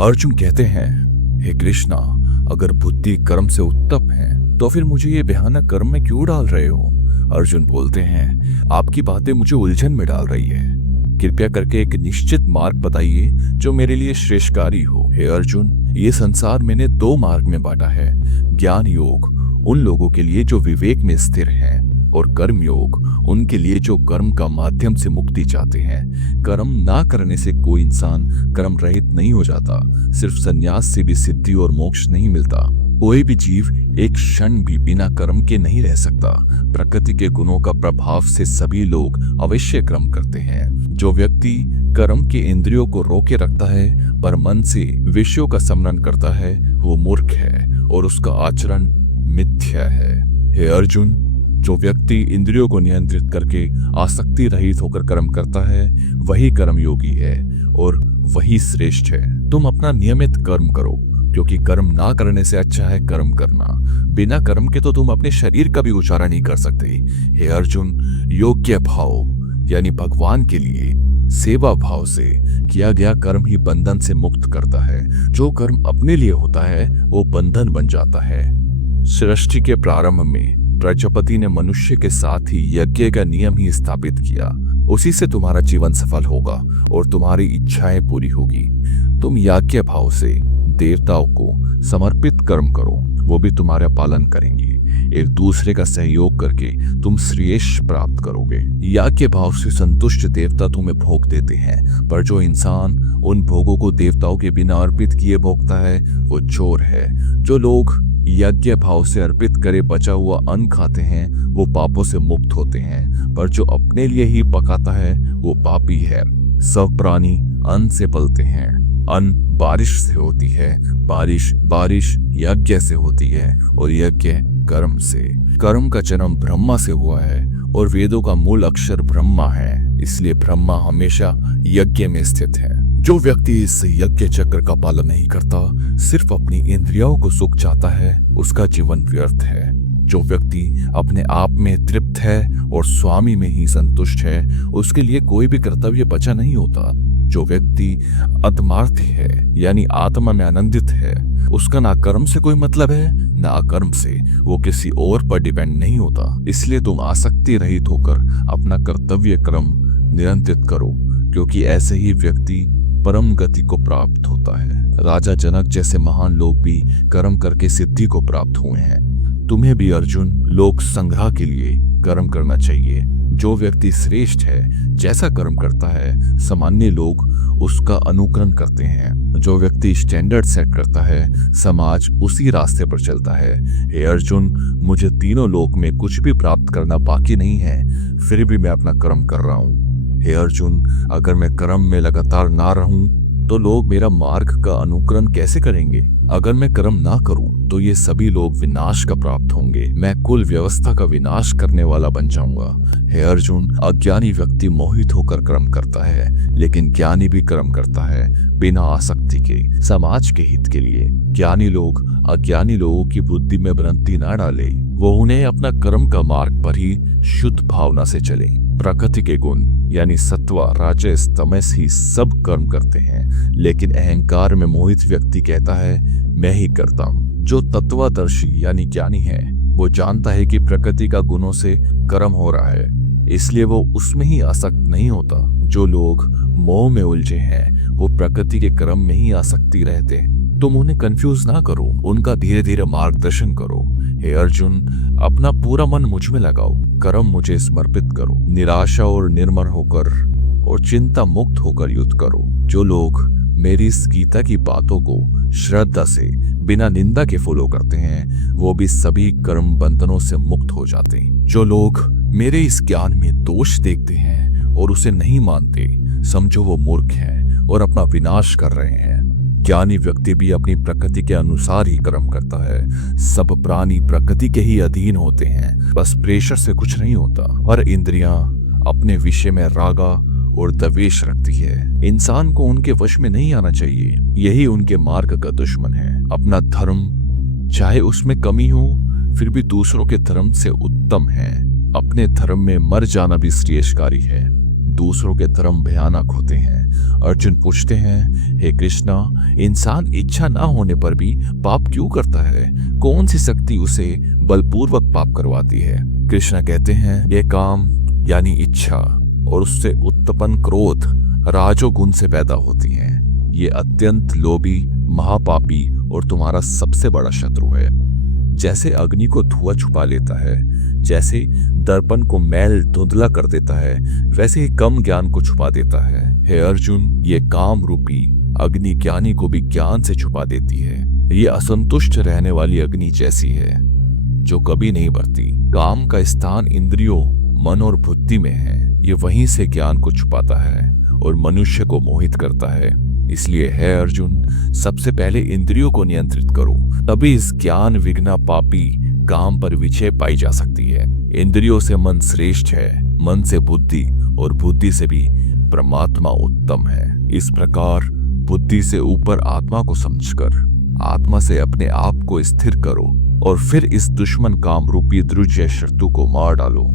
अर्जुन कहते हैं, हे कृष्णा, अगर बुद्धि कर्म से उत्तम है तो फिर मुझे ये भयानक कर्म में क्यों डाल रहे हो। अर्जुन बोलते हैं, आपकी बातें मुझे उलझन में डाल रही है। कृपया करके एक निश्चित मार्ग बताइए जो मेरे लिए श्रेष्ठकारी हो। हे अर्जुन, ये संसार मैंने दो मार्ग में बांटा है। ज्ञान योग उन लोगों के लिए जो विवेक में स्थिर हैं, और कर्म योग उनके लिए जो कर्म का माध्यम से मुक्ति चाहते हैं। कर्म ना करने से कोई इंसान कर्म रहित नहीं हो जाता। सिर्फ संन्यास से भी सिद्धि और मोक्ष नहीं मिलता। कोई भी जीव एक क्षण भी बिना कर्म के नहीं रह सकता। प्रकृति के गुणों का प्रभाव से सभी लोग अवश्य कर्म करते हैं। जो व्यक्ति कर्म के इंद्रियों को रोके रखता है पर मन से विषयों का स्मरण करता है, वो मूर्ख है और उसका आचरण मिथ्या है। हे अर्जुन, जो व्यक्ति इंद्रियों को नियंत्रित करके आसक्ति रहित होकर कर्म करता है, वही कर्म योगी है और वही श्रेष्ठ है। तुम अपना नियमित कर्म करो, क्योंकि कर्म ना करने से अच्छा है कर्म करना। बिना कर्म के तो तुम अपने शरीर का भी उच्चारण नहीं कर सकते। हे अर्जुन, योग्य भाव यानी भगवान के लिए सेवा भाव से किया गया कर्म ही बंधन से मुक्त करता है। जो कर्म अपने लिए होता है वो बंधन बन जाता है। सृष्टि के प्रारंभ में प्रजापति ने मनुष्य के साथ ही यज्ञ का नियम ही स्थापित किया। उसी से तुम्हारा जीवन सफल होगा और तुम्हारी इच्छाएं पूरी होगी। तुम याज्ञ भाव से देवताओं को समर्पित कर्म करो, वो भी तुम्हारा पालन करेंगे। एक दूसरे का सहयोग करके तुम श्रेयस प्राप्त करोगे। याज्ञ भाव से संतुष्ट देवता तुम्हें भोग देते हैं, पर जो इंसान उन भोगों को देवताओं के बिना अर्पित किए भोगता है वो चोर है। जो लोग यज्ञ भाव से अर्पित करे बचा हुआ अन्न खाते हैं वो पापों से मुक्त होते हैं, पर जो अपने लिए ही पकाता है वो पापी है। सब प्राणी अन्न से पलते हैं। अन्न बारिश से होती है, बारिश यज्ञ से होती है और यज्ञ कर्म से। कर्म का जन्म ब्रह्मा से हुआ है और वेदों का मूल अक्षर ब्रह्मा है, इसलिए ब्रह्मा हमेशा यज्ञ में स्थित है। जो व्यक्ति इस यज्ञ चक्र का पालन नहीं करता, सिर्फ अपनी इंद्रियों को सुख चाहता है, उसका जीवन व्यर्थ है। जो व्यक्ति अपने आप में तृप्त है और स्वामी में ही संतुष्ट है, उसके लिए कोई भी कर्तव्य बचा नहीं होता। जो व्यक्ति आत्मार्थी है यानी आत्मा में आनंदित है, उसका ना कर्म से कोई मतलब है ना अकर्म से। वो किसी और पर डिपेंड नहीं होता। इसलिए तुम आसक्ति रहित होकर अपना कर्तव्य कर्म नियंत्रित करो, क्योंकि ऐसे ही व्यक्ति परम गति को प्राप्त होता है। राजा जनक जैसे महान लोग भी कर्म करके सिद्धि को प्राप्त हुए हैं। तुम्हें भी अर्जुन लोक संग्रह के लिए कर्म करना चाहिए। जो व्यक्ति श्रेष्ठ है, जैसा कर्म करता है, सामान्य लोग उसका अनुकरण करते हैं। जो व्यक्ति स्टैंडर्ड सेट करता है, समाज उसी रास्ते पर चलता है। हे अर्जुन, मुझे तीनों लोक में कुछ भी प्राप्त करना बाकी नहीं है, फिर भी मैं अपना कर्म कर रहा हूँ। हे अर्जुन, अगर मैं कर्म में लगातार ना रहूं तो लोग मेरा मार्ग का अनुकरण कैसे करेंगे। अगर मैं कर्म ना करूं तो ये सभी लोग विनाश का प्राप्त होंगे। मैं कुल व्यवस्था का विनाश करने वाला बन जाऊंगा। हे अर्जुन, अज्ञानी व्यक्ति मोहित होकर कर्म करता है, लेकिन ज्ञानी भी कर्म करता है बिना आसक्ति के, समाज के हित के लिए। ज्ञानी लोग अज्ञानी लोगों की बुद्धि में भ्रांति ना डाले, वो उन्हें अपना कर्म का मार्ग पर ही शुद्ध भावना से चले। प्रकृति के गुण यानी सत्व राजस तमस ही सब कर्म करते हैं, लेकिन अहंकार में मोहित व्यक्ति कहता है मैं ही करता हूँ। जो तत्वदर्शी यानी ज्ञानी है, वो जानता है कि प्रकृति का गुणों से कर्म हो रहा है, इसलिए वो उसमें ही आसक्त नहीं होता। जो लोग मोह में उलझे हैं, वो प्रकृति के कर्म में ही आसक्ति रहते हैं। तुम उन्हें कंफ्यूज ना करो, उनका धीरे धीरे मार्गदर्शन करो। हे अर्जुन, अपना पूरा मन मुझ में लगाओ, कर्म मुझे समर्पित करो। निराशा और निर्मल होकर और चिंता मुक्त होकर युद्ध करो। जो लोग मेरी इस गीता की बातों को श्रद्धा से बिना निंदा के फॉलो करते हैं, वो भी सभी कर्म बंधनों से मुक्त हो जाते हैं। जो लोग मेरे इस ज्ञान में दोष देखते हैं और उसे नहीं मानते, समझो वो मूर्ख हैं और अपना विनाश कर रहे हैं। ज्ञानी व्यक्ति भी अपनी प्रकृति के अनुसार ही कर्म करता है। सब प्राणी प्रकृति के ही अधीन होते हैं, बस प्रेशर से कुछ नहीं होता। हर इंद्रियां अपने विषय में रागा और द्वेष रखती है। इंसान को उनके वश में नहीं आना चाहिए, यही उनके मार्ग का दुश्मन है। अपना धर्म चाहे उसमें कमी हो, फिर भी दूसरों के धर्म से उत्तम है। अपने धर्म में मर जाना भी श्रेयस्कारी है। दूसरों के धर्म भयानक होते हैं। अर्जुन पूछते हैं, हे कृष्णा, इंसान इच्छा ना होने पर भी पाप क्यों करता है? कौन सी शक्ति उसे बलपूर्वक पाप करवाती है? कृष्णा कहते हैं, ये काम यानी इच्छा और उससे उत्पन्न क्रोध राजोगुण से पैदा होती हैं। ये अत्यंत लोभी, महापापी और तुम्हारा सबसे बड़ा शत्रु है। जैसे अग्नि को धुआं छुपा लेता है, जैसे दर्पण को मैल धुंधला कर देता है, वैसे ही कम ज्ञान को छुपा देता है। हे अर्जुन, ये काम रूपी अग्नि ज्ञानी को भी ज्ञान से छुपा देती है। ये असंतुष्ट रहने वाली अग्नि जैसी है जो कभी नहीं बढ़ती। काम का स्थान इंद्रियों, मन और बुद्धि में है। ये वहीं से ज्ञान को छुपाता है और मनुष्य को मोहित करता है। इसलिए है अर्जुन, सबसे पहले इंद्रियों को नियंत्रित करो, तभी इस ज्ञान विघ्ना पापी काम पर विजय पाई जा सकती है। इंद्रियों से मन श्रेष्ठ है, मन से बुद्धि और बुद्धि से भी परमात्मा उत्तम है। इस प्रकार बुद्धि से ऊपर आत्मा को समझकर आत्मा से अपने आप को स्थिर करो और फिर इस दुश्मन काम रूपी द्रुज्य शत्रु को मार डालो।